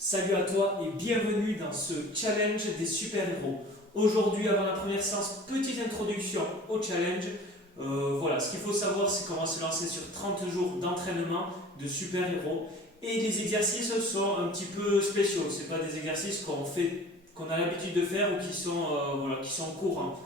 Salut à toi et bienvenue dans ce challenge des super-héros. Aujourd'hui, avant la première séance, petite introduction au challenge. Voilà, ce qu'il faut savoir, c'est qu'on va se lancer sur 30 jours d'entraînement de super-héros. Et les exercices sont un petit peu spéciaux. Ce pas des exercices qu'on a l'habitude de faire ou qui sont courants.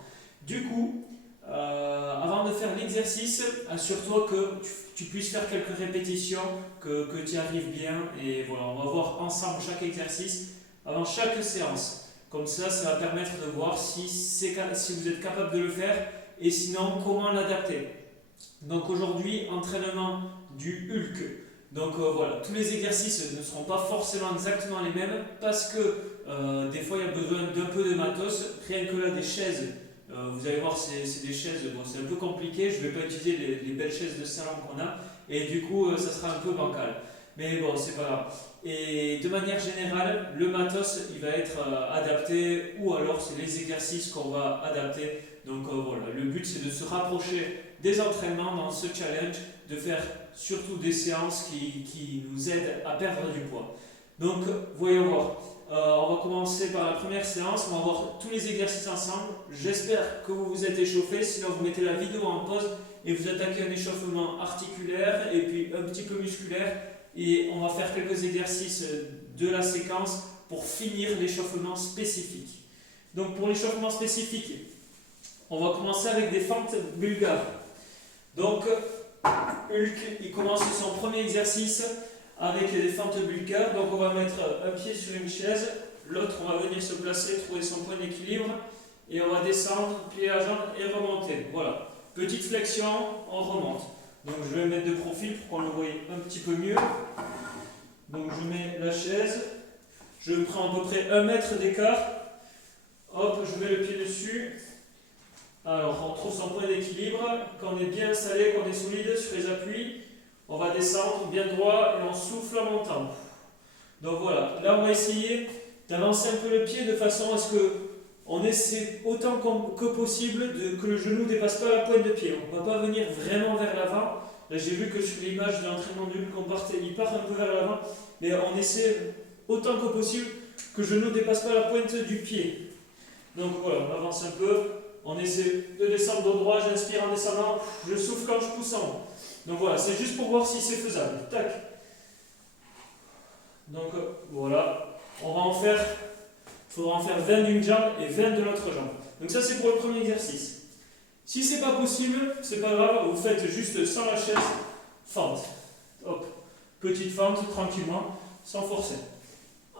Du coup, avant de faire l'exercice, assure-toi que tu puisses faire quelques répétitions, que tu y arrives bien. Et voilà, on va voir ensemble chaque exercice avant chaque séance. Comme ça va permettre de voir si vous êtes capable de le faire et sinon comment l'adapter. Donc aujourd'hui, entraînement du Hulk. Donc voilà, tous les exercices ne seront pas forcément exactement les mêmes parce que des fois il y a besoin d'un peu de matos. Rien que là, des chaises. Vous allez voir, c'est des chaises, bon, c'est un peu compliqué, je ne vais pas utiliser les belles chaises de salon qu'on a, et du coup, ça sera un peu bancal. Mais bon, c'est pas grave. Et de manière générale, le matos, il va être adapté, ou alors c'est les exercices qu'on va adapter. Donc voilà, le but c'est de se rapprocher des entraînements dans ce challenge, de faire surtout des séances qui nous aident à perdre du poids. Donc, voyons voir. On va commencer par la première séance, on va voir tous les exercices ensemble. J'espère que vous vous êtes échauffé, sinon vous mettez la vidéo en pause et vous attaquez un échauffement articulaire et puis un petit peu musculaire. Et on va faire quelques exercices de la séquence pour finir l'échauffement spécifique. Donc pour l'échauffement spécifique, on va commencer avec des fentes bulgares. Donc Hulk, il commence son premier exercice avec des fentes bulgares. Donc on va mettre un pied sur une chaise, l'autre on va venir se placer, trouver son point d'équilibre et on va descendre, plier la jambe et remonter. Voilà, petite flexion, on remonte. Donc je vais me mettre de profil pour qu'on le voie un petit peu mieux. Donc je mets la chaise, je prends à peu près 1 mètre d'écart, hop, je mets le pied dessus. Alors on trouve son point d'équilibre, quand on est bien installé, qu'on est solide sur les appuis, on va descendre bien droit et on souffle en montant. Donc voilà, là on va essayer d'avancer un peu le pied de façon à ce que on essaie autant que possible que le genou ne dépasse pas la pointe de pied. On ne va pas venir vraiment vers l'avant. Là j'ai vu que sur l'image de l'entraînement du Hulk, il part un peu vers l'avant, mais on essaie autant que possible que le genou ne dépasse pas la pointe du pied. Donc voilà, on avance un peu, on essaie de descendre dos droit, j'inspire en descendant, je souffle quand je pousse en haut. Donc voilà, c'est juste pour voir si c'est faisable. Tac. Donc voilà, on va en faire, il faudra en faire 20 d'une jambe et 20 de l'autre jambe. Donc ça c'est pour le premier exercice. Si c'est pas possible, c'est pas grave, vous faites juste sans la chaise, fente. Hop, petite fente tranquillement, sans forcer.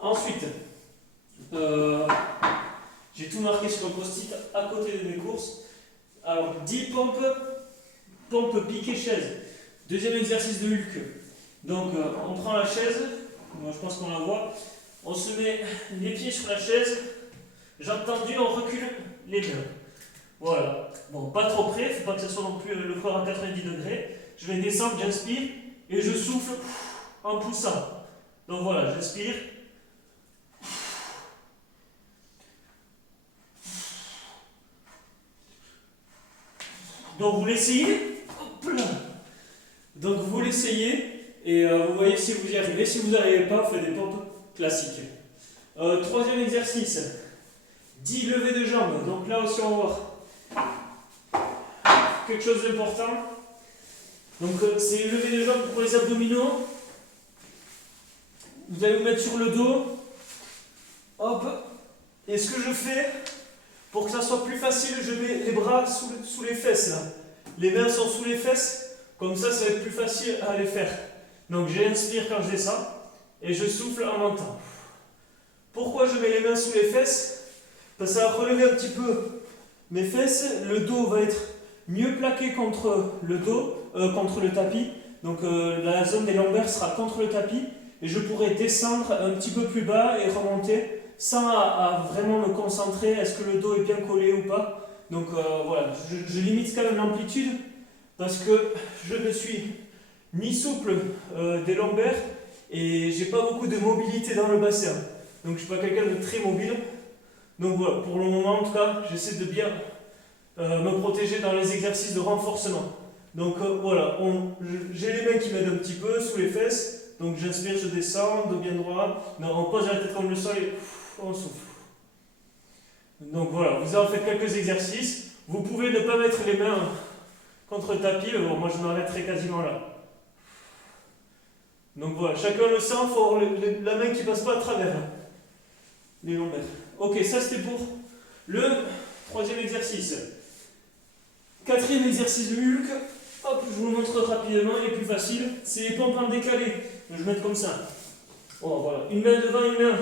Ensuite, j'ai tout marqué sur un post-it à côté de mes courses. Alors 10 pompes piqué chaise. Deuxième exercice de Hulk. Donc on prend la chaise, moi je pense qu'on la voit, on se met les pieds sur la chaise, jambes tendues, on recule les mains. Voilà. Bon, pas trop près, il ne faut pas que ce soit non plus le corps à 90 degrés. Je vais descendre, j'inspire et je souffle en poussant. Donc voilà, j'inspire. Donc vous l'essayez. Hop là. Donc vous l'essayez et vous voyez si vous y arrivez. Si vous n'arrivez pas, vous faites des pompes classiques. Troisième exercice, 10 levées de jambes. Donc là aussi on va voir quelque chose d'important. Donc c'est une levée de jambes pour les abdominaux. Vous allez vous mettre sur le dos. Hop. Et ce que je fais, pour que ça soit plus facile, je mets les bras sous les fesses. Là. Les mains sont sous les fesses. Comme ça va être plus facile à les faire. Donc j'inspire quand je descends et je souffle en montant. Pourquoi je mets les mains sous les fesses? Parce que ça va relever un petit peu mes fesses. Le dos va être mieux plaqué contre le tapis. Donc la zone des lombaires sera contre le tapis. Et je pourrai descendre un petit peu plus bas et remonter sans à vraiment me concentrer. Est-ce que le dos est bien collé ou pas? Donc voilà, je limite quand même l'amplitude. Parce que je ne suis ni souple des lombaires et j'ai pas beaucoup de mobilité dans le bassin. Donc je ne suis pas quelqu'un de très mobile. Donc voilà, pour le moment en tout cas, j'essaie de bien me protéger dans les exercices de renforcement. Donc voilà, j'ai les mains qui m'aident un petit peu sous les fesses. Donc j'inspire, je descends, dos bien droit. Non, on pose la tête comme le sol et on souffle. Donc voilà, vous en faites quelques exercices. Vous pouvez ne pas mettre les mains contre le tapis, mais bon, moi je m'arrêterai quasiment là. Donc voilà, chacun le sent, il faut avoir la main qui ne passe pas à travers les lombaires. Ok, ça c'était pour le troisième exercice. Quatrième exercice de Hulk. Hop, je vous le montre rapidement, il est plus facile. C'est les pompes en décalé. Je vais mettre comme ça. Oh, voilà. Une main devant, une main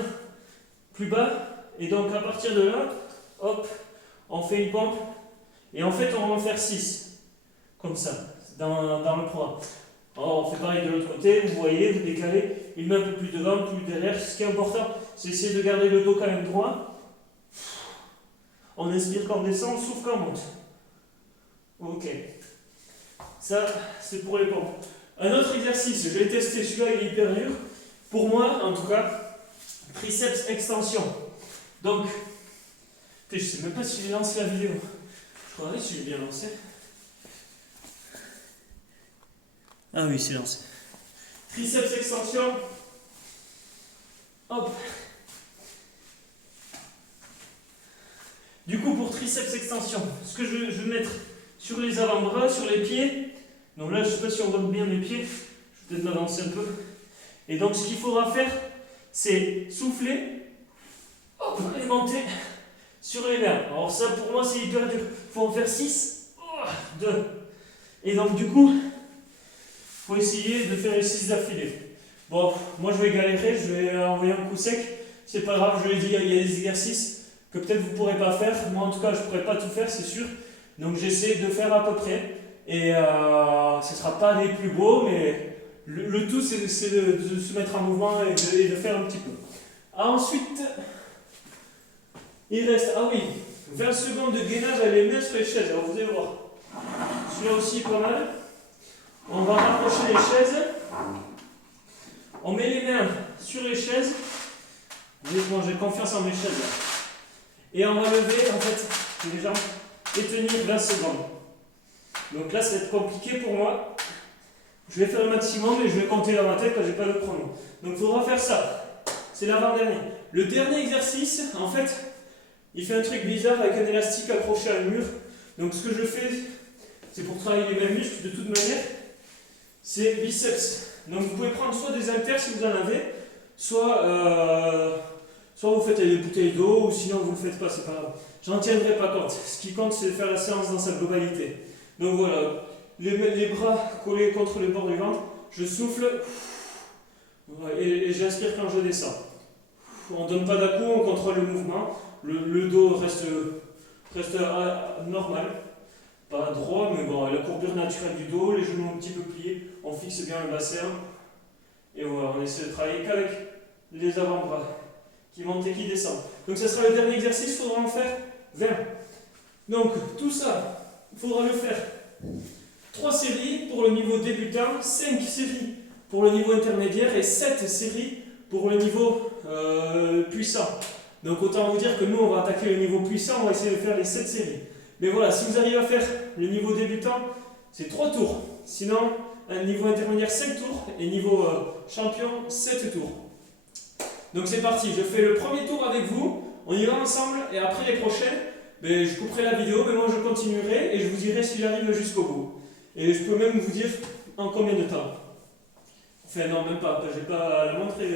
plus bas. Et donc à partir de là, hop, on fait une pompe. Et en fait, on va en faire 6. Comme ça, dans le programme. Alors, on fait pareil de l'autre côté. Vous voyez, vous décalez. Une main un peu plus devant, plus derrière. Ce qui est important, c'est essayer de garder le dos quand même droit. On inspire quand on descend, on souffle quand on monte. Ok. Ça, c'est pour les pompes. Un autre exercice, je vais tester, celui-là il est hyper dur. Pour moi, en tout cas, triceps extension. Donc, je ne sais même pas si j'ai lancé la vidéo. Je regarde si j'ai bien lancé. Ah oui, c'est lancé. Triceps extension. Hop. Du coup, pour triceps extension, ce que je vais mettre sur les avant-bras, sur les pieds. Donc là, je ne sais pas si on voit bien mes pieds. Je vais peut-être m'avancer un peu. Et donc, ce qu'il faudra faire, c'est souffler, hop, et monter sur les mains. Alors ça, pour moi, c'est hyper dur. Il faut en faire 6, 2. Et donc, du coup, il faut essayer de faire les 6 d'affilée. Bon, moi, je vais galérer, je vais envoyer un coup sec. C'est pas grave, je l'ai dit, il y a des exercices que peut-être vous ne pourrez pas faire. Moi, en tout cas, je ne pourrai pas tout faire, c'est sûr. Donc, j'essaie de faire à peu près. Et ce ne sera pas les plus beaux, mais le tout, c'est de se mettre en mouvement et de faire un petit peu. Ensuite, il reste, 20 secondes de gainage avec les mains sur les chaises. Alors, vous allez voir. Celui-là aussi est pas mal. On va rapprocher les chaises. On met les mains sur les chaises. Moi, j'ai confiance en mes chaises. Et on va lever, en fait, les jambes et tenir 20 secondes. Donc là, ça va être compliqué pour moi. Je vais faire le maximum et je vais compter dans ma tête quand j'ai pas de chrono. Donc il faudra faire ça. C'est l'avant-dernier. Le dernier exercice, en fait, il fait un truc bizarre avec un élastique accroché à un mur. Donc ce que je fais, c'est pour travailler les mêmes muscles de toute manière, c'est biceps. Donc vous pouvez prendre soit des haltères si vous en avez, soit vous faites avec des bouteilles d'eau, ou sinon vous ne le faites pas, c'est pas grave. J'en tiendrai pas compte. Ce qui compte, c'est de faire la séance dans sa globalité. Donc voilà, les bras collés contre le bord du ventre, je souffle et j'inspire quand je descends. On ne donne pas d'à-coup, on contrôle le mouvement, le dos reste normal, pas droit, mais bon, la courbure naturelle du dos, les genoux un petit peu pliés, on fixe bien le bassin, et voilà, on essaie de travailler qu'avec les avant-bras, qui montent et qui descendent. Donc ça sera le dernier exercice, il faudra en faire 20. Donc tout ça, il faudra le faire 3 séries pour le niveau débutant, 5 séries pour le niveau intermédiaire et 7 séries pour le niveau puissant. Donc autant vous dire que nous on va attaquer le niveau puissant, on va essayer de faire les 7 séries. Mais voilà, si vous arrivez à faire le niveau débutant, c'est 3 tours. Sinon, un niveau intermédiaire 5 tours et niveau champion 7 tours. Donc c'est parti, je fais le premier tour avec vous, on y va ensemble et après les prochaines, je couperai la vidéo, mais moi je continuerai et je vous dirai si j'arrive jusqu'au bout. Et je peux même vous dire en combien de temps. Enfin non, même pas, j'ai pas à la montre et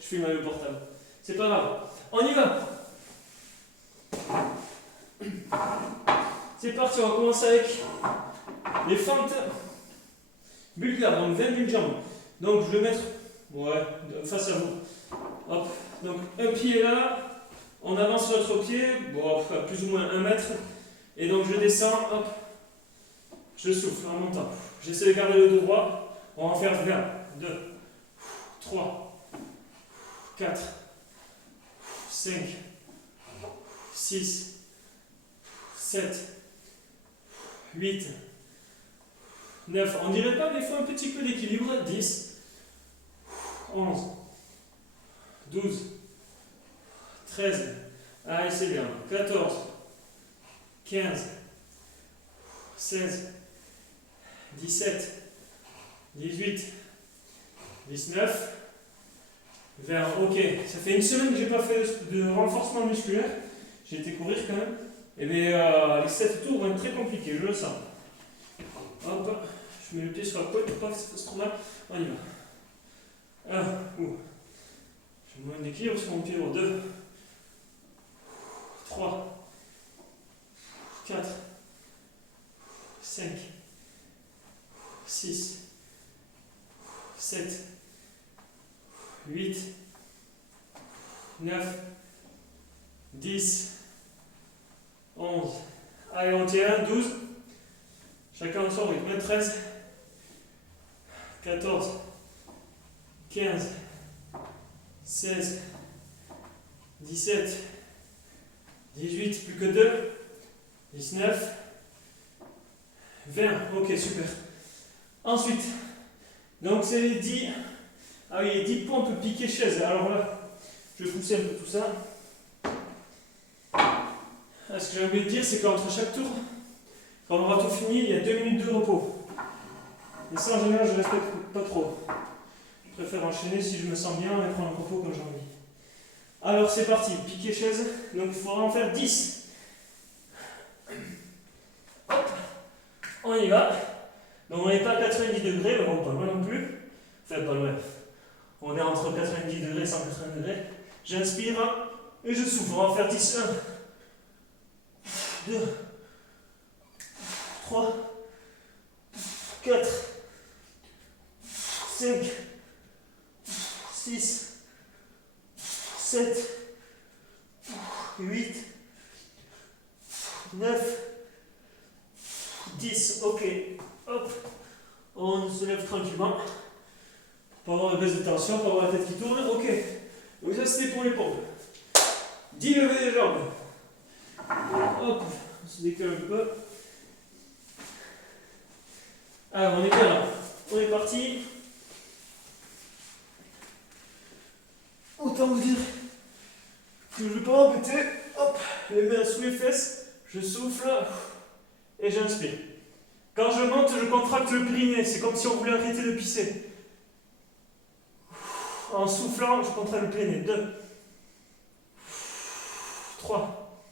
je filme avec le portable. C'est pas grave. On y va. C'est parti, on va commencer avec les fentes bulgares, donc 20 d'une jambe. Donc je vais mettre face à vous. Hop. Donc un pied là, on avance sur l'autre pied, plus ou moins 1 mètre. Et donc je descends, hop, je souffle en montant. J'essaie de garder le dos droit. On va en faire 20, 2, 3, 4, 5, 6, 7, 8, 9. On dirait pas, mais il faut un petit peu d'équilibre. 10, 11, 12, 13. Allez, c'est bien. 14, 15, 16, 17, 18, 19, 20. Ok, ça fait une semaine que j'ai pas fait de renforcement musculaire. J'ai été courir quand même. Et bien, les 7 tours vont être très compliqués, je le sens. Hop, je mets le pied sur la pointe pour pas que ça fasse trop mal. On y va. 1, j'ai moins d'équilibre sur mon pied. 2, 3, 4, 5, 6, 7, 8, 9, 10, 11. Allez, on tient. 12. Chacun son rythme. 13, 14, 15, 16, 17, 18, plus que 2, 19, 20. Ok, super. Ensuite, donc c'est les 10. Ah oui, les 10 pompes piquées chaise. Alors là, je vais pousser un peu tout ça. Ce que j'ai envie de dire, c'est qu'entre chaque tour, quand on aura tout fini, il y a 2 minutes de repos. Et ça, en général, je ne respecte pas trop. Je préfère enchaîner si je me sens bien et prendre un repos quand j'ai envie. Alors, c'est parti. Piqué chaise. Donc, il faudra en faire 10. Hop. On y va. Donc, on n'est pas à 90 degrés, mais bon, pas loin non plus. Enfin, pas loin. On est entre 90 degrés et 180 degrés. J'inspire et je souffle. On va en faire 10. 1, 2, 3, 4, 5, 6, 7, 8, 9, 10. Ok. Hop. On se lève tranquillement. Pour avoir une baisse de tension, pour avoir la tête qui tourne. Ok. Donc ça c'était pour les pompes. 10 levées des jambes. Hop. On se décale un peu. Alors on est bien là. On est parti. Autant vous dire que je ne vais pas m'embêter. Hop. Les mains sous les fesses. Je souffle. Et j'inspire. Quand je monte, je contracte le périnée. C'est comme si on voulait arrêter de pisser. En soufflant, je contracte le périnée. 2, 3,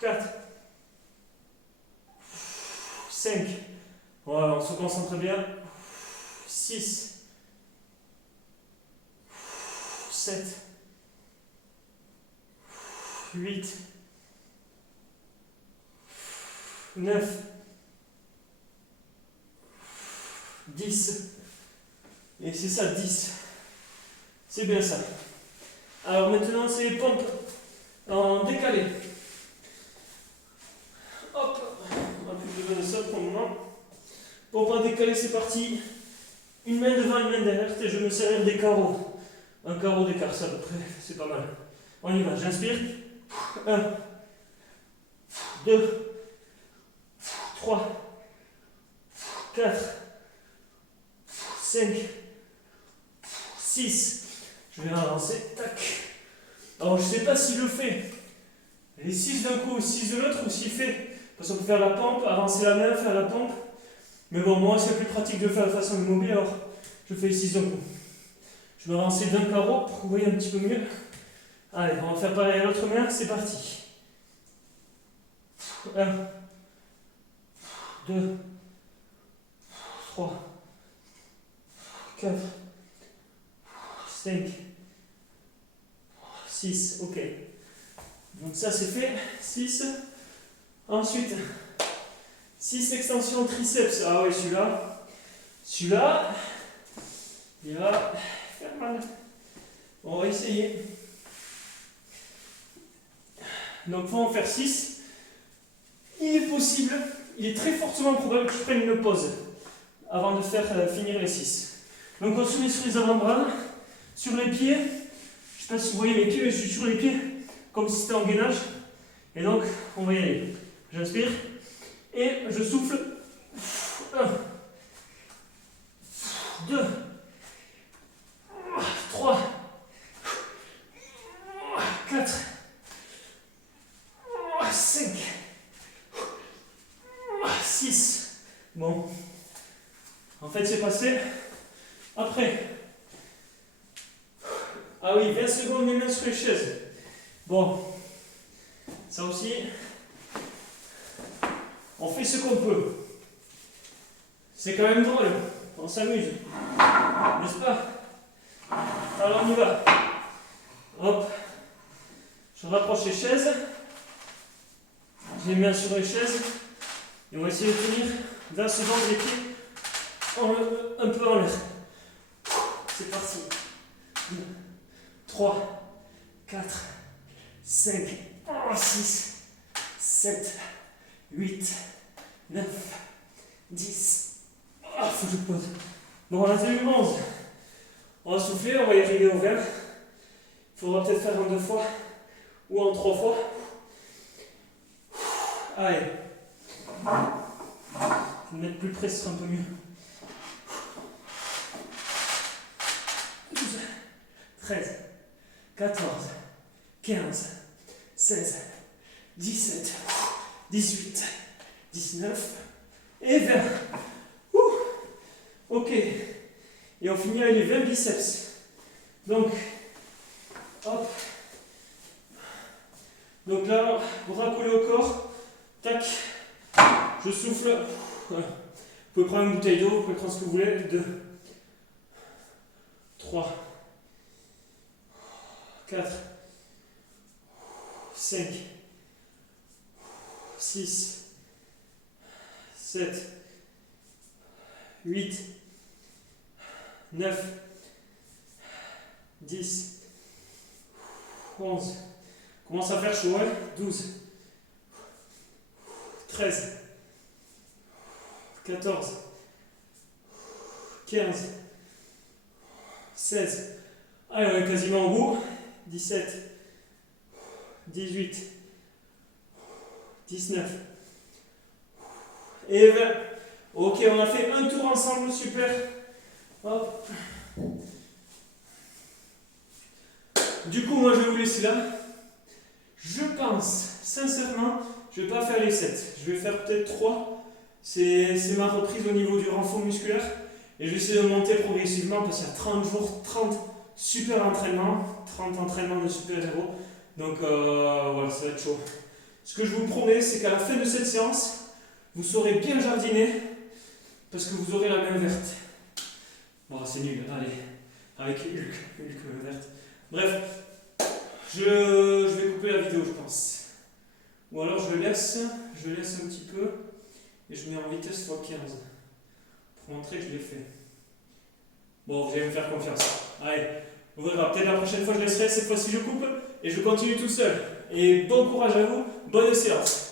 4, 5. Voilà, on se concentre bien. 6, 7, 8, 9, 10. Et c'est ça, 10. C'est bien ça. Alors maintenant, c'est les pompes en décalé. Hop, on n'a plus besoin de ça pour le moment. Pompe en décalé, c'est parti. Une main devant, une main derrière, et je me sers des carreaux. Un carreau d'écart, ça à peu près, c'est pas mal. On y va, j'inspire. 1, 2, 3, 4, 5, 6. Je vais avancer. Tac. Alors je ne sais pas s'il le fait les 6 d'un coup, 6 de l'autre, ou s'il fait. Parce qu'on peut faire la pompe, avancer la main, faire la pompe. Mais bon, moi c'est plus pratique de faire de façon immobile, alors je fais les 6 d'un coup. Je vais avancer d'un carreau pour que vous voyez un petit peu mieux. Allez, on va faire pareil à l'autre main, c'est parti. 1, 2, 3, 4, 5, 6, ok. Donc ça c'est fait, 6. Ensuite, 6 extensions triceps. Ah oui, celui-là, il va faire mal. On va essayer. Donc il faut en faire 6. Il est possible, il est très fortement probable que je prenne une pause avant de faire finir les 6. Donc on se met sur les avant-bras, sur les pieds. Je ne sais pas si vous voyez mes pieds, mais je suis sur les pieds comme si c'était en gainage. Et donc on va y aller. J'inspire et je souffle. 1, 2, 3, 4, 5, 6. Bon. En fait, c'est passé Ah oui, 20 secondes, les mains sur les chaises. Bon, ça aussi, on fait ce qu'on peut. C'est quand même drôle, on s'amuse, n'est-ce pas? Alors on y va. Hop, je rapproche les chaises, j'ai les mains sur les chaises, et on va essayer de tenir 20 secondes les pieds un peu en l'air. C'est parti. 2, 3, 4, 5, 6, 7, 8, 9, 10. Ah, faut que je pose. Bon, on a tenu 11. On va souffler, on va y arriver au 20. Il faudra peut-être faire en 2 fois ou en 3 fois. Allez. Je vais me mettre plus près, ce sera un peu mieux. 12, 13, 14, 15, 16, 17, 18, 19 et 20. Ok. Et on finit avec les 20 biceps. Donc, hop. Donc là, bras collés au corps. Tac. Je souffle. Voilà. Vous pouvez prendre une bouteille d'eau, vous pouvez prendre ce que vous voulez. 2, 3, 4, 5, 6, 7, 8, 9, 10, 11. Commence à faire chaud, hein? 12, 13, 14, 15, 16. Allez, on est quasiment au bout. 17, 18, 19 et 20. Ok, on a fait un tour ensemble, super. Hop. Du coup, moi je vais vous laisser là. Je pense, sincèrement, je ne vais pas faire les 7. Je vais faire peut-être 3. C'est ma reprise au niveau du renfort musculaire. Et je vais essayer de monter progressivement parce qu'il y a 30 jours, 30 super entraînements, 30 entraînements de super-héros. Donc voilà, ça va être chaud. Ce que je vous promets, c'est qu'à la fin de cette séance, vous saurez bien jardiner parce que vous aurez la main verte. Bon, c'est nul, allez, avec Hulk verte. Bref, je vais couper la vidéo, je pense. Ou alors je laisse un petit peu et je mets en vitesse x15 pour montrer que je l'ai fait. Bon, vous allez me faire confiance. Allez, on verra. Peut-être la prochaine fois je laisserai, cette fois-ci je coupe et je continue tout seul. Et bon courage à vous, bonne séance.